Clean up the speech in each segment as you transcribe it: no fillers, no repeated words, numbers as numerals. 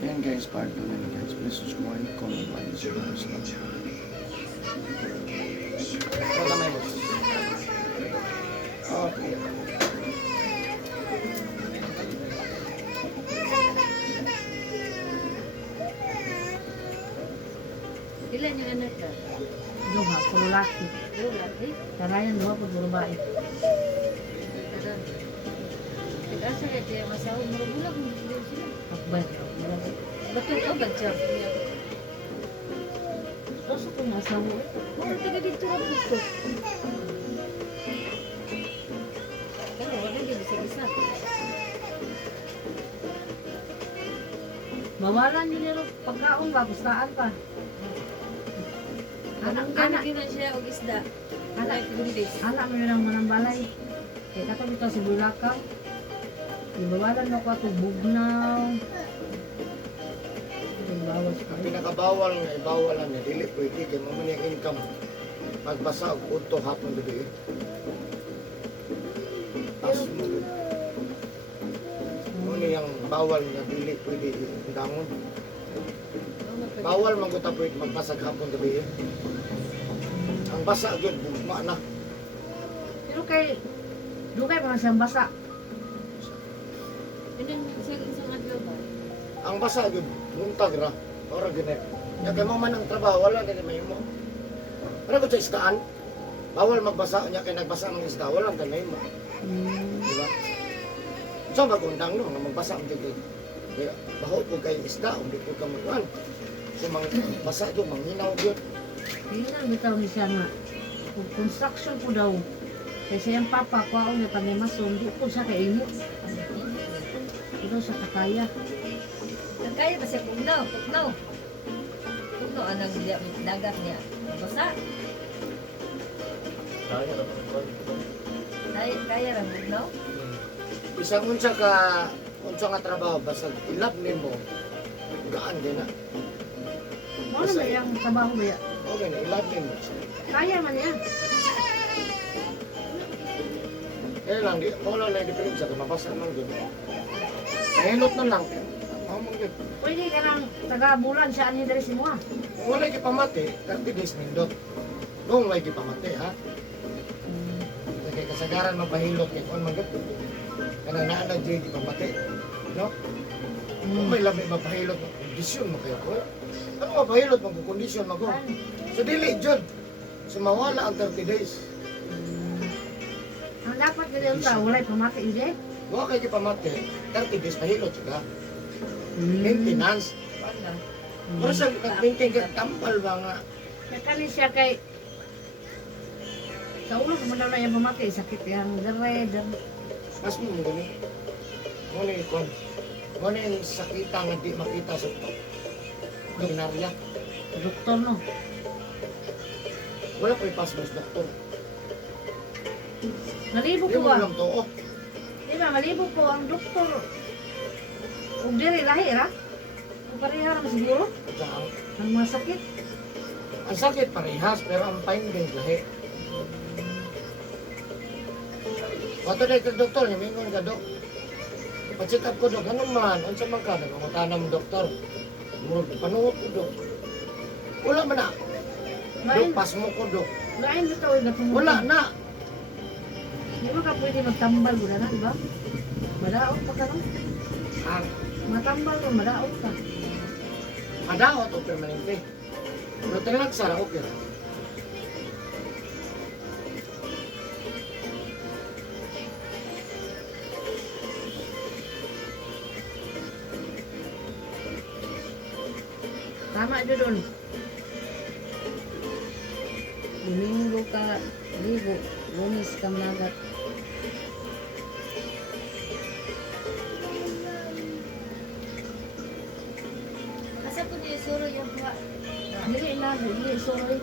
Yan guys, part 2 na yun guys. Please subscribe, comment, like, share, subscribe. Ito kamay mo. Okay. Ilan yung anak na? Duha, puro laki. Puro laki? Karayan, duha po puro babae. Ano? Asa ka kaya masahol mo bulag mo sila. Akbay. Bato ka ba siya? Kaso ko nasawa. Puro taga dito ang gusto. Pero wala din isa-isa. Bawalan nyo nyo pagkaon ba, pustaan pa. Anong gana din na siya o isda? Anak, Gundis. anak mo yun ang manambalay. Kaya katong ito si Bulakaw. Ibawalan mo ko ito bugnaw. Ibawas ka. Ang pinakabawal nga ibawalan niya, dili pwede kay mo man yung income. Magbasa og udto hapon gabi. Tas mo. Muna yung bawal nga dili pwede dangon. Bawal man kita pwede magbasa hapon gabi. Ang basa gyud bugma na. Pero kay, dugay pa siyang basa. Pinan isang adlaw ba? Ang basa gyud buntag ra. Ora gani. Ya kay mo man ang trabaho wala dili mahimo. Pero kung sa isdaan, bawal magbasa niya kay nagbasa ng isda wala kay mahimo. Di ba? So magundang no nga magbasa ang gyud. Kaya baho ko kay isda ug di ko ka magwan. So basa gyud manghinaw gyud. Hindi na bitaw ni siya nga. Kung construction po daw. Kasi yung papa, kuwaon niya panimason, di po siya kainit. Ito siya kakaya. Nagkaya ba siya pugnaw? Pugnaw. Pugnaw anang dagat niya. Basa. Kaya lang pugnaw? Isang unsa nga trabaho basta ilab nimo gaan din na. Ano ba yung trabaho ba yan? Okay na ilab nimo. Kaya man yan. Kaya lang, mo lang na diferensya kung mabasa man gyud. Kahilot na lang. Mao man gyud. Pwede ka ng taga-bulan siya ani diri si mo. Kung wala gipamati, 30 days nindot. Kung wala gipamati ha. Kaya kasagaran mapahilot kay kon man gyud. Kanang naa na gyud gipamati. No? Kung may labi mapahilot ng kondisyon mo kayo ko. Ano mapahilot mo kung kondisyon mo ko? So dili jud. So mawala ang 30 days. Ang dapat nila yung tao, wala'y pamati hindi. Wa kay gipamati, 30 days pahilot siya. Maintenance. Wala. Pero sa nag-maintain ka, tampal ba nga? Nakali siya kay sa ulo mo na yung pamati, sakit yung dere. Mas mo mo gani. Muna yung kwan. Muna yung sakita nga di makita sa ordinarya. Doktor no. Wala ko ipasmas doktor. Nalibo Di ko mo ba? lang to. Oh. Di ba, malibo ko ang doktor. Kung diri lahi ra. Kung pareha naman siguro. Saan? Ang mga sakit. Ang sakit parehas, pero ang findings lahi. Wato na ito doktor, himingon ka dok. Ipa-check up ko dok, anong man? Unsa man ka? Nangungutanam doktor. Murag panuot ko dok. Wala man na. Lain, Dok, pas mo ko dok. lain dito ay gatumutin. Wala na. Di ba ka pwede magtambal mo na, di ba? Madaot pa ka no? Ang Matambal mo, madaot ka. madaot o permanente. Pero talagang sara, okay ra. Tama doon. Domingo ka ligo. Lunes ka magat. Asa po niya suro yung buha? Dili na, dili, sorry.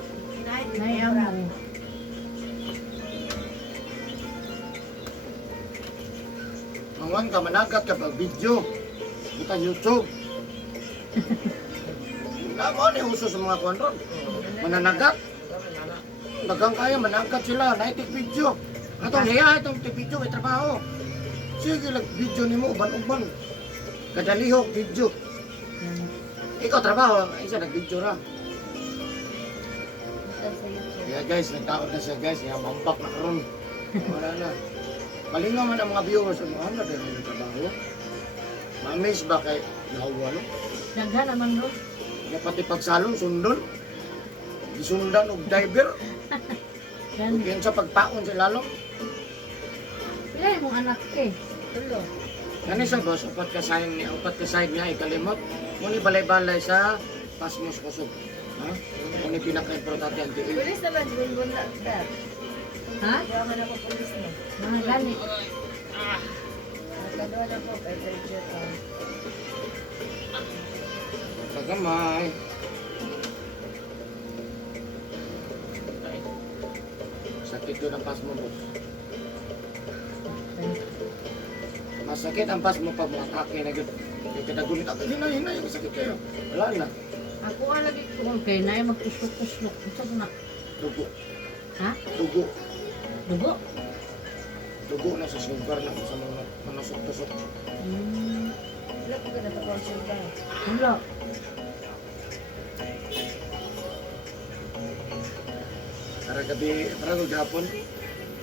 Nay Naiamo. Mangwan ka managat ka pag video. Buta YouTube. Namo ni uso sa mga kontrol. Mananagat. Dagang kaya manangkat sila, naitik video. Atong hiya itong video may trabaho. Sige lang video nimo uban-uban. Kadalihok video. Ikaw trabaho, isa nag-video ra. Basta sa YouTube. Kaya guys, nagtaon na siya guys, kaya mampak na karon. Wala na. Malingaw man ang mga viewers, ano na din yung trabaho. Mamiss ba kay nahawa no? Daghan naman no. Kaya pati pagsalon, sundon. Gisundan og driver. Yan. Kaya sa pagpaon sa lalong. Pila yung mong anak eh. Tulo. Kani sa boss, upat ka side niya, ikalimot. Muni balay-balay sa Pasmos Kusog. Ha? Muni pinaka-importante ang tiil. Pulis naman, bumbun na. Dad. Ha? Yaman ako pulis na. Mga gani. Nagkagawa na po kay Sergio. Pagamay. Sakit yun ang pas mo, boss. Masakit ang pas mo pag mga atake na gud. Kaya kadagulit ako, hinay, masakit kayo. Wala na. Ako lagi ko kay na magtuslok-tuslok. Unsa ko na? Dugo. Ha? Dugo. Dugo? Dugo na sa sugar na sa mga manusok-tusok. Wala po ka napapawasyon ba? Wala. Para gabi, para gapon.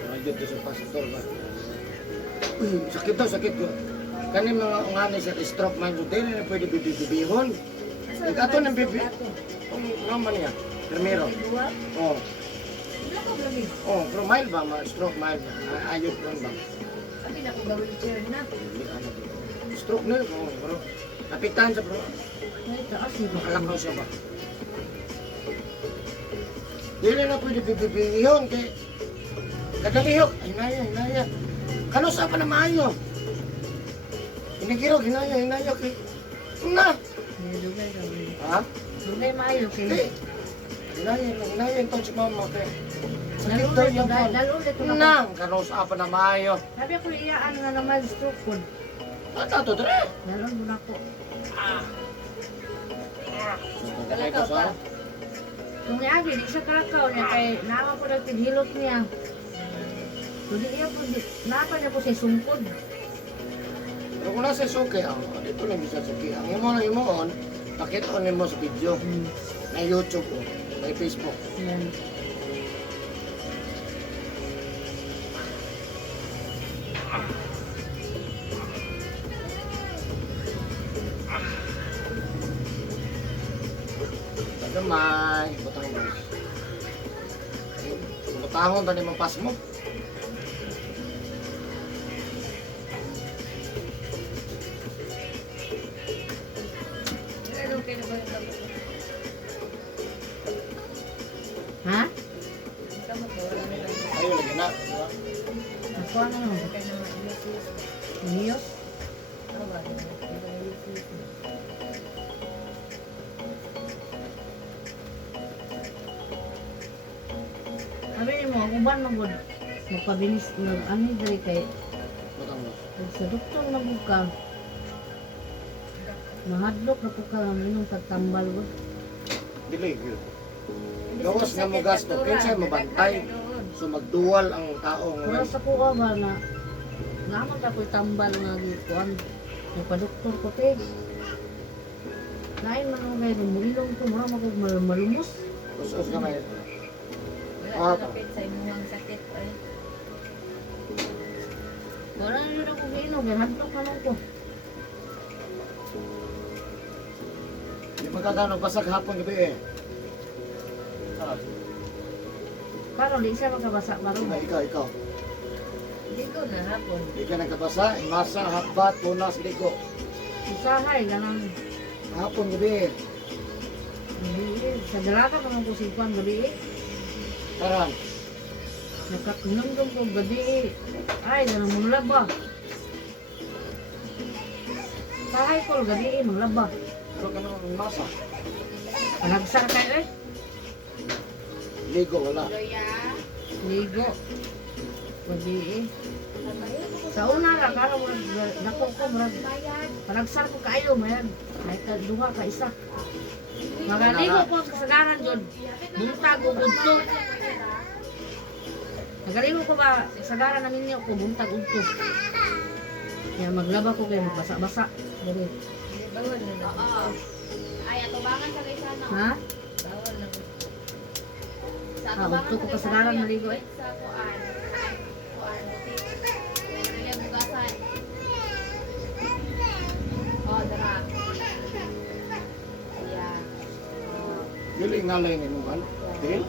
Para dito sa pastor ba. Uy, sakit daw, sakit ko. Kani mga ngani sa stroke man so dili na pwede bibihon. Ato ng bibi. Ang naman niya. Primero. Dua? Oh. Wala ko lagi. Oh, pero mild ba ma stroke mild ba? Ayot lang ba? Sabi na kung gawin chair na. Stroke na oh, bro. Kapitan sa bro. Ay, taas ito. Makalakaw siya ba? Dili na pwede bibihon kay kagalihok. Hinaya. Kanusa pa na maayo. Inigiro, hinaya kay na. May dugay kami. Ha? Dugay maayo Kay kay. hinaya itong si mama kay. Sakit daw Lalulit yung ko, phone. lalulit ko na. Nang, kanusa pa na maayo. Sabi ako iyaan nga naman stroke ko. Ata to dre. Lalon mo na ko. Kalakaw pa. Kung niagi, di siya kalakaw niya kay naama po nagtighilot niya. So di iya po, naapa niya po siya sungkod. Pero kung nasa suki, dito lang bisa suki. Ang imo lang imoon, pakita mo sa video. Na YouTube o, may Facebook. Yan. Tagamay, butang mo. Butahon ba ni mga pas mo? Ano kayo na ba yung kamot? Ha? Yung kamot mo, wala na lang. Ayun, lagi na. Diba? Ako ano? Kaya naman, ilis-ilis. Niyos? Ano ba? Ilis-ilis. Sabi niyo mo, ang uban magod. Magpabilis, ano dali kay. Butang mo. Pag sa doktor magod ka. Mahadlok na po ka ng minong pagtambal ko. Dili, yun. Gawas nga mo gasto, kinsa mo bantay. So magduwal ang tao Wala nga. sa kuha ba na naman ka ko'y tambal nga gikuan. Nagpa-doktor ko te. Lain man ako kayo, mulilong ko, mura malumos. Usos ka may. Wala kapit sa imuhang sakit. Ay, Wala na yun ako giinom, kaya hadlok naman ko. Di magkakano basag hapon gabi eh. Karon di siya magkabasa maron. Ikaw. hindi ko na hapon. Di ka nagkabasa, masa, habat, tunas, liko. Usahay, ganang Hapon gabi. sa dalata pa ng kusipan gabi eh. Karan. Nagkakunamdom ko gabi eh. Ay, ganang manglaba. Sahay ko gabi eh, manglaba. Pero ka naman masa. Panagsar kayo eh. Ligo, wala. Ligo. Gabi eh. Sa una lang, karo dako ko, panagsar ko kayo, mayan. Ay, duha ka isa. Magaligo ko sa kasagaran dyan. Buntag o budto. Magaligo ko ba sa kasagaran namin niyo ko, buntag udto. Kaya maglaba ko kayo, magbasa-basa. Gabi. Bawal na na. Tubangan sa Laysana. Ha? Bawal lang. Sa Ah, tubangan gusto ko sa kasalanan Laysana, maligo eh. Sa kuan. Kuan, butik. Ria bugasan. Oh, dara. Yeah. Oh. Dili ngalay ni mo kan. Dili.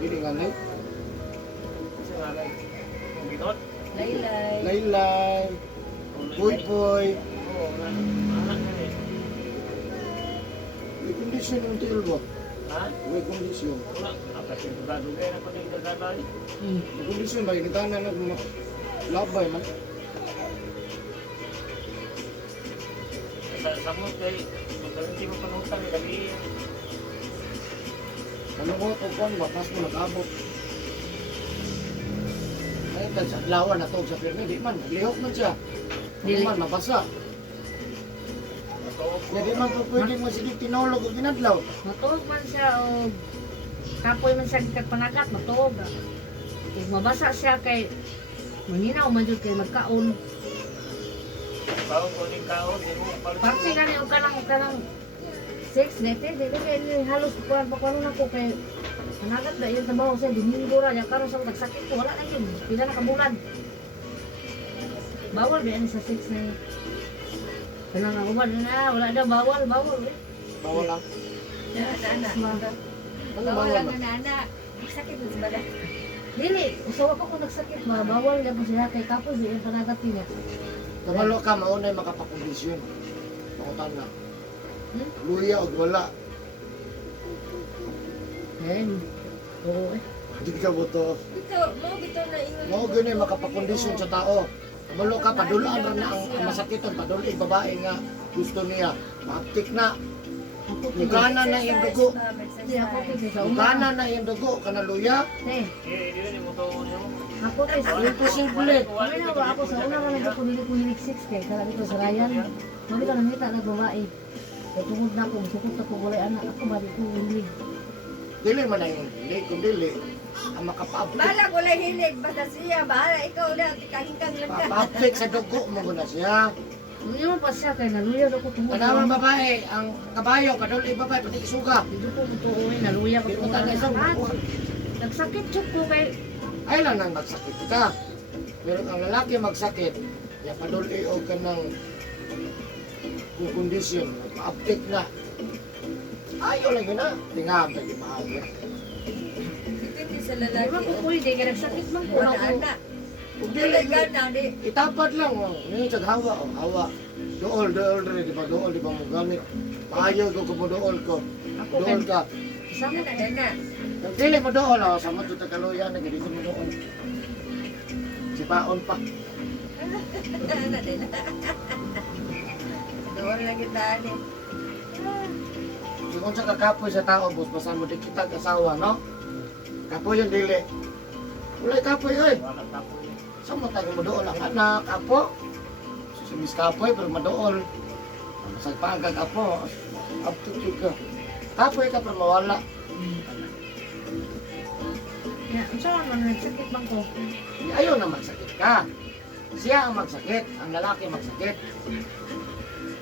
Dili ngalay. Laylay. Laylay. Puy. May kondisyon yung tiil ba? May kondisyon. May kondisyon ba? Kita na labay man. Ano mo ito kung batas mo nag-abot? Ay, sa adlawan na to sa pirmi, di man, lihok man siya. Di man, mabasa. Di man po pwedeng masilig tinolog o ginadlaw. Matuog man siya o kapoy man siya kagpanagat, matuog. Kung mabasa siya kay manginaw man jud kay magkaon. Parte gani og kanang 6 dete, dito kay halos kuan pa kuno nako kay managat da yung trabaho sa Domingo ra ya karon sa nagsakit ko wala na yun. Pila na ka bulan. Bawal ba yan sa 6 na yun? Kanang ako man na wala daw bawal eh. Bawal lang. Anak. Ano Bawal bawal lang ba? na anak. Sakit mo sa balat. Dili, usawa ko kung nagsakit ba, bawal yan po siya kay kapos yung panagat niya. Kamalo ka, maunay makapakondisyon. Makutan na. Hmm? Luya o wala. Yan. Oo eh. Hindi ka buto. Bito na ingon. Mao gani makapakondisyon sa tao. Kamalo ka, padulaan ra na ang masakiton. Padulaan babae nga gusto niya. Maaptik na. Mugana na yung dugo. Hindi ako kasi sa Mugana una. na yung dugo. Kana luya. Eh, ako kasi Imposible. Kami na ba ako sa una ka nag ako dili ko hilig 6 kay kaya dito sa Ryan. Mali ka nakita na babae. Kaya tungod na ako, sukot ako walay anak ako ba ko hilig. Dili man na yung dili. Kung dili, ang makapaaptik. Bala ko lang hilig. Basta siya. Bahala ikaw na. Kahingkang lang ka. Paaptik sa dugo mo na siya. Hindi mo pa siya kay naluyag ako tungod. Kanawang babae, ang kabayo, padulaan babae, pati isuga. Dito ko tuoy naluya ko Di mo tungod. taga isang buwan. Nagsakit chuk ko kay Ay lang nang magsakit ka. Pero ang lalaki magsakit, ya paduli o ka ng kondisyon, paaptik na. Ayaw lang yun na. Tingam, lagi maaga. Depende sa di lalaki. ba ko pwede kay nagsakit man ko Wala ako. anak. Kung Dili dili, ka na. Di. itapad lang. Ngayon, sag hawa. Hawa. Dool rin. Di ba dool, di ba mo gamit? Maayaw ko kung dool ko. Ako Dool kay ka. sama Dana. Kung dili mo dool, sa mo ito kaluya, nagiging mo dool. Sipaon pa. Dana din. Doon lang kita ni. So, kung sa kakapoy sa tao, boss, basta mo di kita kasawa, no? Kapoy yung dili. Wala kapoy, oy. Sa mo tayo mo dool ang anak, apo. Si Miss Kapoy, pero madool. Sa pagag apo, aptitude ka. Kapoy ka, pero mawala. Ya, unsa man nagsakit man ko. Ayaw na magsakit ka. Siya ang magsakit, ang lalaki magsakit.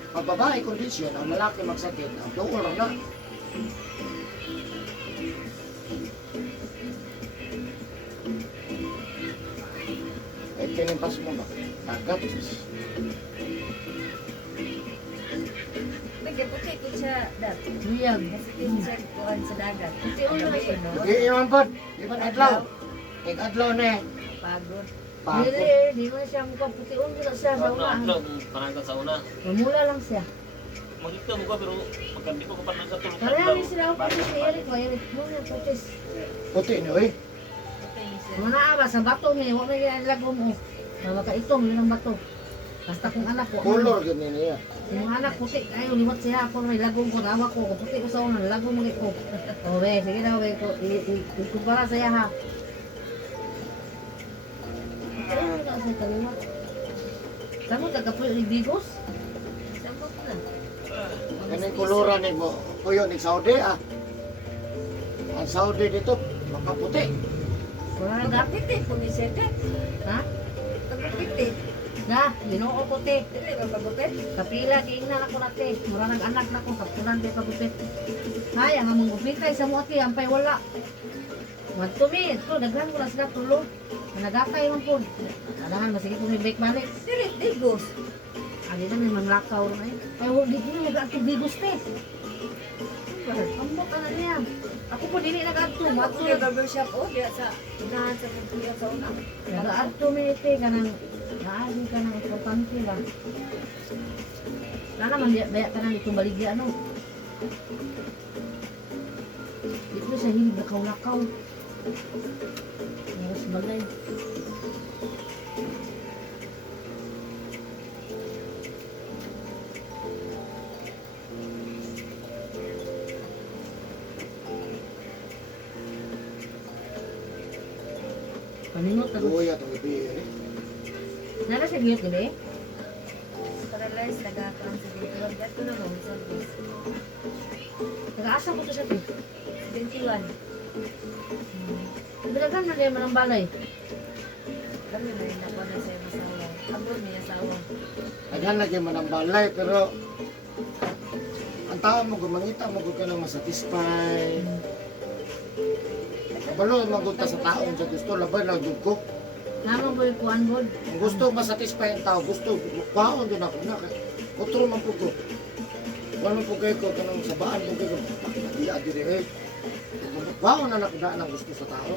Pag babae kondisyon, ang lalaki magsakit, ang dool lang na. Eh, kinimpas mo ba? Tagat. Nagputi ko siya dat. Luyag. Kasi siya kuhan sa dagat. Puti ulo na siya. no? Hindi iwan pa. Di ba adlaw? Kaya adlaw na eh. Pagod. Pako. Di man siya mukha puti ulo na siya sa unahan. Panangkat sa una. Mamula lang siya. Magkita mo ka pero magkandi ko panangkat tulog. Karami sila ako putis ni Eric. Eric mo na putis. Puti niyo eh. Okay siya. Mga ba sa bato ni, wala na yung lago mo. Makaitong yun ang bato. Basta kung anak ko. Color ganyan niya. Yung mga anak puti, ayaw liwat siya ako may lagong ko, nawa ko, kung puti ko sa una, lagong mo ko. O be, sige na, be, ikumpara saya ha. Ay, kasi kaliwat. Kamu tagapuyo ni Digos? Sambok na. Ganyan kulura ni mo. Puyo ni Saudi ah. Ang Saudi dito, makaputi. Wala na gapit. Pagpiti, pumisetet. Ha? Pagpiti. Na, ginoo ko te. Dili ba pagupit? Kapila, kiingnan ako na te. Mura nag-anak na ko, kapunan te pagupit. Hay, ang among gupitay sa mo te, ampay wala. 1 to me, ito, daghan ko na sila tulo. Nagakay man po. Anahan, masige ko may bake balik. Dili, digos. Ali na may manglakaw na eh. Ay, huwag di ko nag-ato bigos te. Ambot na niya. Ako po dili nag-ato. Ako Mato yung barbershop, oh, diya sa unahan sa pagkuya sa una. nag-ato minute ka nang naagi ka ng importante ba. Na naman, baya ka na itong baligya, ano. Dito sa hilig lakaw-lakaw. Mas bagay. Paningot ako. Luya itong gabi eh. Nala sa giyot gabi? Paralyzed, nagakaroon sa bintuan. Gato na mo, service. Nag-aasam ko to siya, te. 21. Bilagan na kayo manang balay. Kami na rin ako na sa iyong asawa. Abroad niya asawa. Aghan lagi man ang balay, pero ang tao mo, gumangita mo, ka nang masatisfy. Kabalo, magunta sa taong sa gusto, labay lang yung ko. Naman ko yung kuhan bod. Ang gusto, masatisfy ang tao, gusto, kwaon din ako na. Kutro man po ko. Walang po kayo ko, kanang sabaan po kayo, iya dire eh. Kwaon na nakudaan ang gusto sa tao.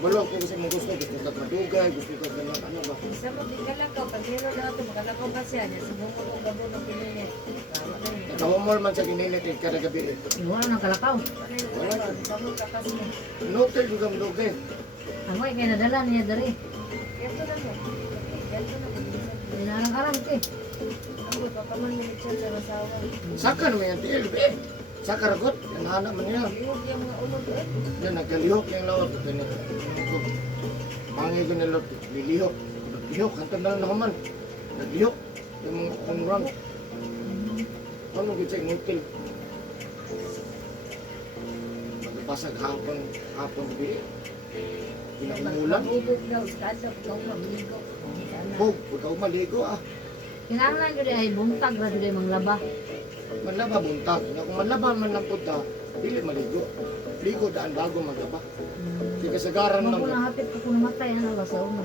Kabalo, kung kasi mong gusto ka madugay, gusto ka ganyan, ano ba? Isa mo, di ka lang ka. Pag hero na ito, makalakaw ka siya. Niya, subong ko kung gabo ng pininit. Tama na yun. Nakawamol man sa gininit eh, kada gabi eh. Iwan ng kalakaw. Ano yung kalakaw? Sabong ka kasi. Notel yung gamdugay. Ako ay kaya nadala niya dari. Gato na mo. Gato na mo. Dinarang-arang te. Ako, papaman mo siya sa asawa. Saka naman yung tiil, eh. Saka ragot, nanahanak man niya. Lihog yung mga ulog eh. Yan, nagkalihok yung lawat. Mangay ko nilot, lilihok. Naglihok, hantang na lang naman. Naglihok. Yung mga kunrang. Ano gito yung ngipil? Magpasag hapon bi. Pinangulan. Mahubog daw. Kada ikaw mamigo. Bog, ikaw maligo ah. Kinahanglan jud ay buntag ra jud ay manglaba. Manlaba buntag. Kung manlaba man lang punta, dili maligo. Ligo daan bago maglaba. Di kasagaran Mo lang. na hapit ko kung namatay na ba sa una.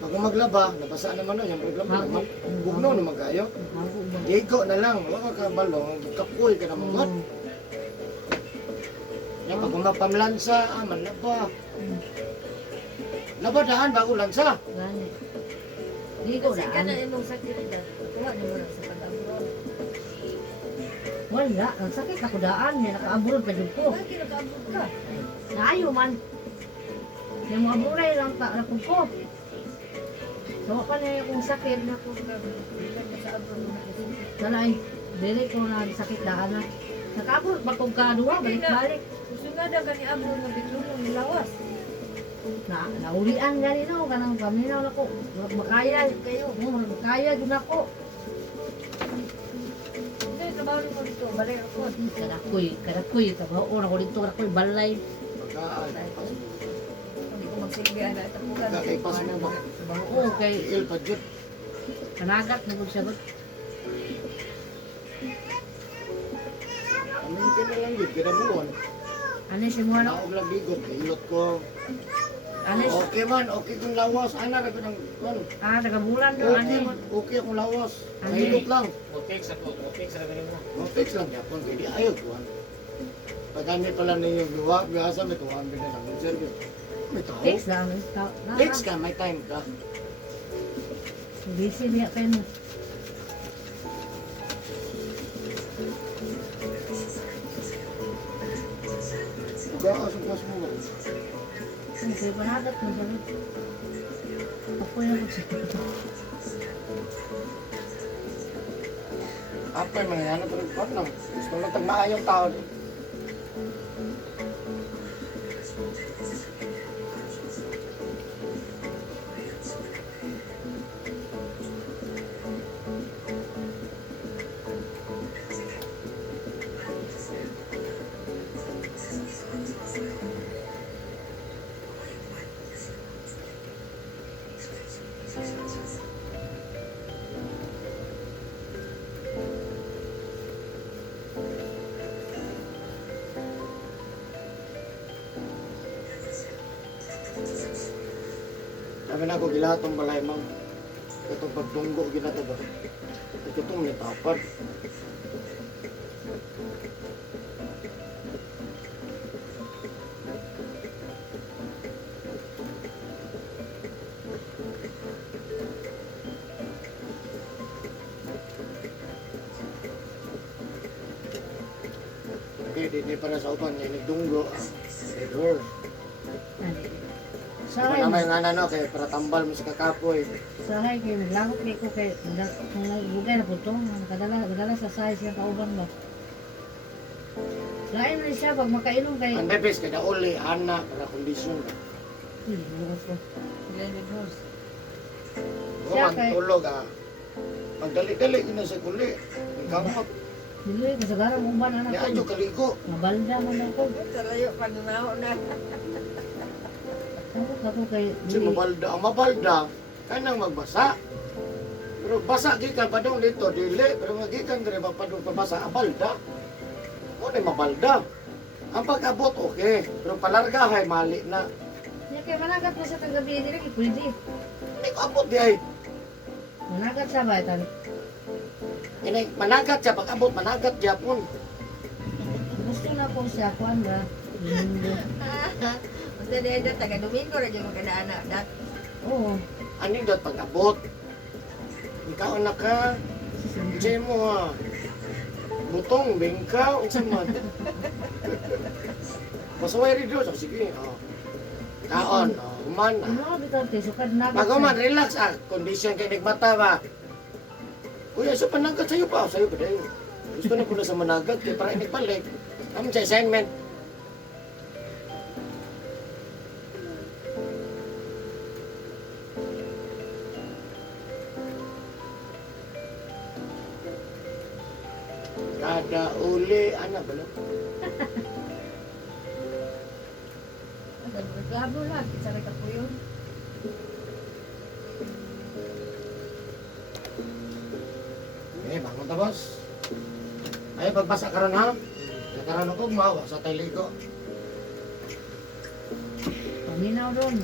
Pag maglaba, nabasa naman na yung maglaba. Bago. Bugno naman kayo. Bago ba? Ligo na lang, wala ka balong, kapoy ka na mga. Yan, pag mapamlansa, manlaba. Laba daan bago lansa. Gani. Ligo Kasi ka daan. na imong sakit na. Tuwa niyo na sa pag-abroad. Wala, ang sakit ako daan niya nakaabroad pa jud ko. Bakit naka-abroad ka? Naayo man. Yung mga buray lang ta rapod ko. So pa niya yung sakit na Ako ka. Bilang mo sa abroad mo nakasipit. dalay. Dili ko na sakit daan na. Nakaabroad pa kong kaduwa, balik-balik. Gusto nga daw ka ni abroad na bitulong nilawas. Naulian gani no, kanang paminaw na ko. Makaya Kayo. makaya jud ako. Hindi, trabaho mo dito. Balay ako. Kadakoy, trabaho na ko dito, kadakoy balay. Pagkaan. Hindi ko magsilbihan na. Tapugan. Kakaipas mo ba? Trabaho kay Il pa dyan. kanagat na gud siya gud. Amin ka na lang yun, kinabuhan. Ano si mo ano? Naog lang ligot, ilot ko. Ano si Okay man, okay kung lawas. Ana na ko ng ano. tagabulan do Okay ani. man, okay akong lawas. Ano? Mahilot lang. Motex ako, motex sa ganun mo. Fix lang yapon, kaya di ayaw ko. Pag kami pala ninyo luwa, biyasa may tuwan din na lang. Service. May tao. Fix lang. Fix ka, may time ka. Busy niya kayo no. Ugaas ang kwas mo. Ang kaya panagat mo siya gud. Ako yung siya. Apay, manayana pa rin pa lang. Gusto lang tag maayong tao. Kami na ako gilatong balay ma'am. Itong pagtunggo ginato ba? Itong nitapad. Okay, di para sa uban, yung nagdunggo. Red horse. Sahay Manamay nga na no, kaya para tambal mo sa kakapoy. sahay kay naglakot kay ko kay kung nagbugay na po to, kadala sa sahay siya kauban ba. Lain na siya pag makainom kay Ang bebes, kaya uli, ana, para kondisyon ka. bukas ko. Blended horse. Siya Huwag kay- tulog ah. Magdali-dali, ina sa kuli. Ang kamot, Dili kasagaran uban anak yan ko. yung kaligo. Mabalda man ako. Sa layo, panunaw na. Ako kay Si mabalda, ang mabalda, kanang magbasa. Pero basa gikan pa doon dito, dili. Pero magikan dili pa doon pabasa, abalda. O na mabalda. Ang pag-abot, okay. Pero palargahay, mali na. Niya kay managat na sa tagabi dili kay pwede. Hindi ko abot di ay. Managat sa baytan. Ini managat siya, pag-abot, managat Japon. Gusto na ko siya kuan ba. Domingo. Unsa din ito, taga Domingo ra jud kada anak. Dat Oo. Ano yung dot pag-abot? Ikaw na ka, Jay mo ha. Butong, bengka, unsa man. Masaway rin doon. Sige, oh. Kaon, oh. Human. Ano bitaw te sukad na. Bago man, relax ah. Kondisyon kay nagbata ba? Kuya, so panagat sa'yo pa. Sa'yo pa dahil. Gusto na ko na sa managat. Kaya para inipalik. Naman sa assignment. Kada uli, ano ba lang? reklamo lang, sa ka po yun. Eh, bangon ta, boss. Ay, pagbasa karon ha. Nakaroon ako, mawa sa tayligo. Paminaw ron.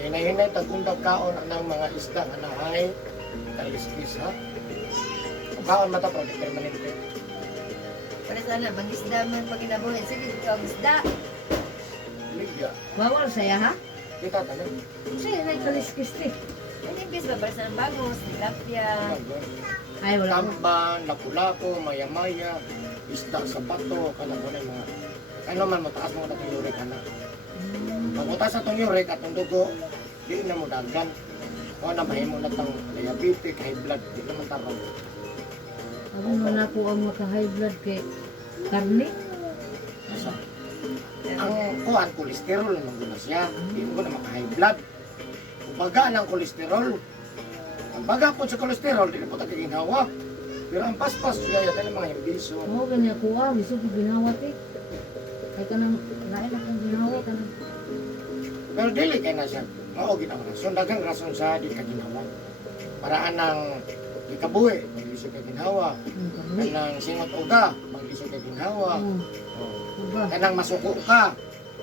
Hinahinay tagkundag kaon ng mga isda nga nahay kaliskis ha. Ang kaon mata pro permanente. Para sana, mag-isda man pag inabuhin. Sige, ikaw ang isda. Liga. Bawal saya ha? Kita tanan. Kasi na kaliskis te. Ano yung bis ba? Para sana bagos, tilapia. Ay wala ko. Tamban, lapu-lapu, maya-maya, isda sa bato, kana mo na mga ano man mataas mo na itong yurik ana. Pag mataas na itong yurik at itong dugo, di na mo dagan. O na mahimo na itong diabetic, high blood, di naman tarong. Ako man ako ang maka-high blood kay karne. Asa? Ang kuhan, kolesterol naman guna siya. Hindi mo na maka-high blood. Ubaga ng kolesterol. Ang baga po sa kolesterol, di na po tagiginhawa. Pero ang paspas siya, yata ng mga imbiso. Oo, ganyan ko gusto ko ginawa te. Ay kanang lain akong ginawa kanang. Pero dili kay na siya. Mao ginang rason. Dagang rason sa di ka ginawa. Paraan ng ikabuhi, maglisod ka ginhawa. Karne. Kanang singot uga, maglisod ka ginhawa. Oo. Uba. Kanang masuko ka,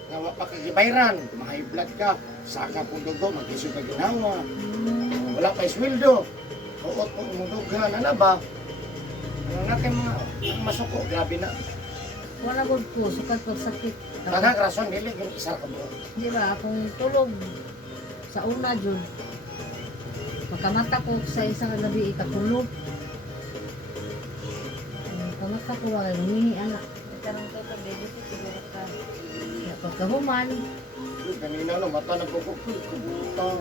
nga wa pa kagibayran, ma-high blood ka, saka kung dugo, maglisod ka ginhawa. Wala pa sweldo. Uot mo umudugan, ano ba? Ano na kayo mga ang masuko, grabe na. Wala gud ko sukat pag sakit. Dagang rason, dili yung isa ka buo. Di ba akong tulog sa una jud. Pagkamata ko sa isang gabi ikatulog. Pagkamata ko wala humihi anak. Nagkaroon ko ito, baby, siguro ka. Kaya pagkahuman, Kanina no, mata nagkukukul, kabutang.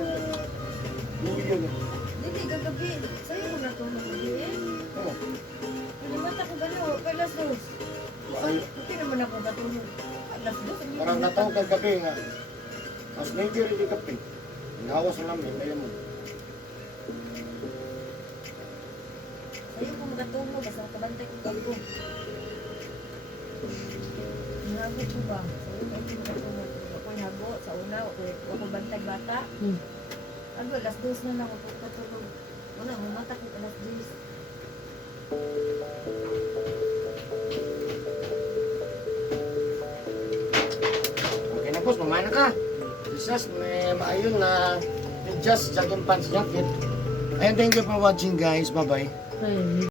Buyan. Hindi, kagabi. Sa'yo mo natulog gabi eh. Oh, Nalimata ko gano'n, kay Las Dos. ay, Hindi naman ako natulog. Las Dos, ang parang natawag kang gabi nga. Mas maybe rin di kape. Nahawas na namin, kaya mo. Sa'yo ko makatulog, basta makabantay ko kago. Hinago ko ba? Sa'yo ko makatulog. Ako hinago sa una, ako bantay bata. Ano, Las Dos na lang ako patulog. Wala, mamata ko Las Dos. Tapos mamana ka. Jesus, may maayon na just jogging pants jacket. Ayun, thank you for watching guys. Bye-bye. Ay,